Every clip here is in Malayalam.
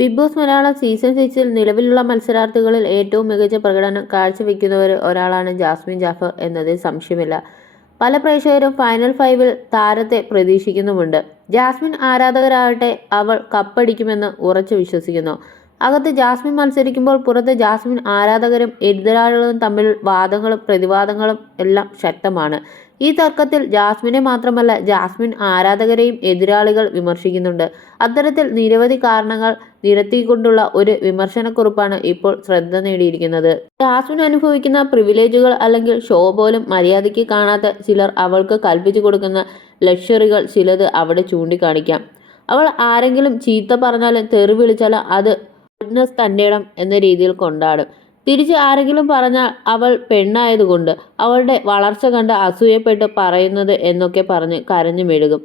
ബിഗ് ബോസ് മലയാളം സീസൺ സിക്സിൽ നിലവിലുള്ള മത്സരാർത്ഥികളിൽ ഏറ്റവും മികച്ച പ്രകടനം കാഴ്ചവെക്കുന്നവർ ഒരാളാണ് ജാസ്മിൻ ജാഫർ എന്നതിൽ സംശയമില്ല. പല പ്രേക്ഷകരും ഫൈനൽ ഫൈവിൽ താരത്തെ പ്രതീക്ഷിക്കുന്നുമുണ്ട്. ജാസ്മിൻ ആരാധകരാകട്ടെ അവൾ കപ്പടിക്കുമെന്ന് ഉറച്ചു വിശ്വസിക്കുന്നു. അകത്ത് ജാസ്മിൻ മത്സരിക്കുമ്പോൾ പുറത്ത് ജാസ്മിൻ ആരാധകരും എതിരാളികളും തമ്മിൽ വാദങ്ങളും പ്രതിവാദങ്ങളും എല്ലാം ശക്തമാണ്. ഈ തർക്കത്തിൽ ജാസ്മിനെ മാത്രമല്ല ജാസ്മിൻ ആരാധകരെയും എതിരാളികൾ വിമർശിക്കുന്നുണ്ട്. അത്തരത്തിൽ നിരവധി കാരണങ്ങൾ നിരത്തിക്കൊണ്ടുള്ള ഒരു വിമർശനക്കുറിപ്പാണ് ഇപ്പോൾ ശ്രദ്ധ നേടിയിരിക്കുന്നത്. ജാസ്മിൻ അനുഭവിക്കുന്ന പ്രിവിലേജുകൾ അല്ലെങ്കിൽ ഷോ പോലും മര്യാദയ്ക്ക് കാണാത്ത ചിലർ അവൾക്ക് കൽപ്പിച്ചു കൊടുക്കുന്ന ലക്ഷറികൾ ചിലത് അവിടെ ചൂണ്ടിക്കാണിക്കാം. അവൾ ആരെങ്കിലും ചീത്ത പറഞ്ഞാലും തെറി വിളിച്ചാലും അത് ഗുഡ്നസ് തന്റെ എന്ന രീതിയിൽ കൊണ്ടാടും. തിരിച്ച് ആരെങ്കിലും പറഞ്ഞാൽ അവൾ പെണ്ണായതുകൊണ്ട് അവളുടെ വളർച്ച കണ്ട് അസൂയപ്പെട്ട് പറയുന്നത് എന്നൊക്കെ പറഞ്ഞ് കരഞ്ഞു മെഴുകും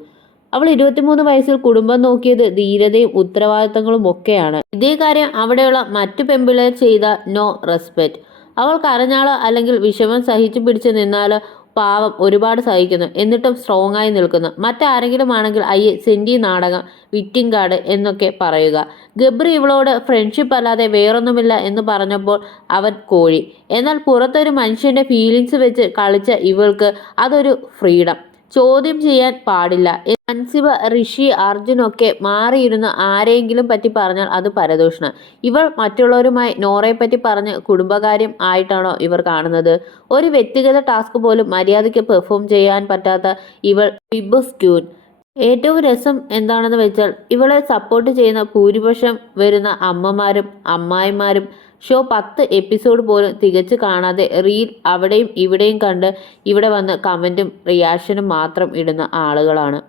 അവൾ ഇരുപത്തിമൂന്ന് വയസ്സിൽ കുടുംബം നോക്കിയത് ധീരതയും ഉത്തരവാദിത്തങ്ങളും ഒക്കെയാണ്. ഇതേ കാര്യം അവിടെയുള്ള മറ്റു പെമ്പിളേർ ചെയ്ത നോ റെസ്പെക്ട്. അവൾ കരഞ്ഞാലോ അല്ലെങ്കിൽ വിഷമം സഹിച്ചു പിടിച്ചു നിന്നാലോ പാവം ഒരുപാട് സഹിക്കുന്നു. എന്നിട്ടും സ്ട്രോങ് ആയി നിൽക്കുന്നു. മറ്റാരെങ്കിലും ആണെങ്കിൽ അയ്യെ സെന്റി നാടകം വിറ്റിംഗ് കാർഡ് എന്നൊക്കെ പറയുക. ഗബ്രി ഇവളോട് ഫ്രണ്ട്ഷിപ്പ് അല്ലാതെ വേറൊന്നുമില്ല എന്ന് പറഞ്ഞപ്പോൾ അവൻ കോഴി. എന്നാൽ പുറത്തൊരു മനുഷ്യന്റെ ഫീലിങ്സ് വെച്ച് കളിച്ച ഇവൾക്ക് അതൊരു ഫ്രീഡം ചോദ്യം ചെയ്യാൻ പാടില്ല. അൻസിബ ഋഷി അർജുനൊക്കെ മാറിയിരുന്ന് ആരെങ്കിലും പറ്റി പറഞ്ഞാൽ അത് പരദൂഷണം. ഇവൾ മറ്റുള്ളവരുമായി നോറയെ പറ്റി പറഞ്ഞ് കുടുംബകാര്യം ആയിട്ടാണോ ഇവർ കാണുന്നത്? ഒരു വ്യക്തിഗത ടാസ്ക് പോലും മര്യാദയ്ക്ക് പെർഫോം ചെയ്യാൻ പറ്റാത്ത ഇവൾ ബിബസ് ക്യൂൻ ഏറ്റവും രസം എന്താണെന്ന് വെച്ചാൽ ഇവളെ സപ്പോർട്ട് ചെയ്യുന്ന ഭൂരിപക്ഷം വരുന്ന അമ്മമാരും അമ്മായിമാരും. ഷോ പത്ത് എപ്പിസോഡ് പോലും തികച്ചു കാണാതെ റീൽ അവിടെയും ഇവിടെയും കണ്ട് ഇവിടെ വന്ന് കമന്റും റിയാക്ഷനും മാത്രം ഇടുന്ന ആളുകളാണ്.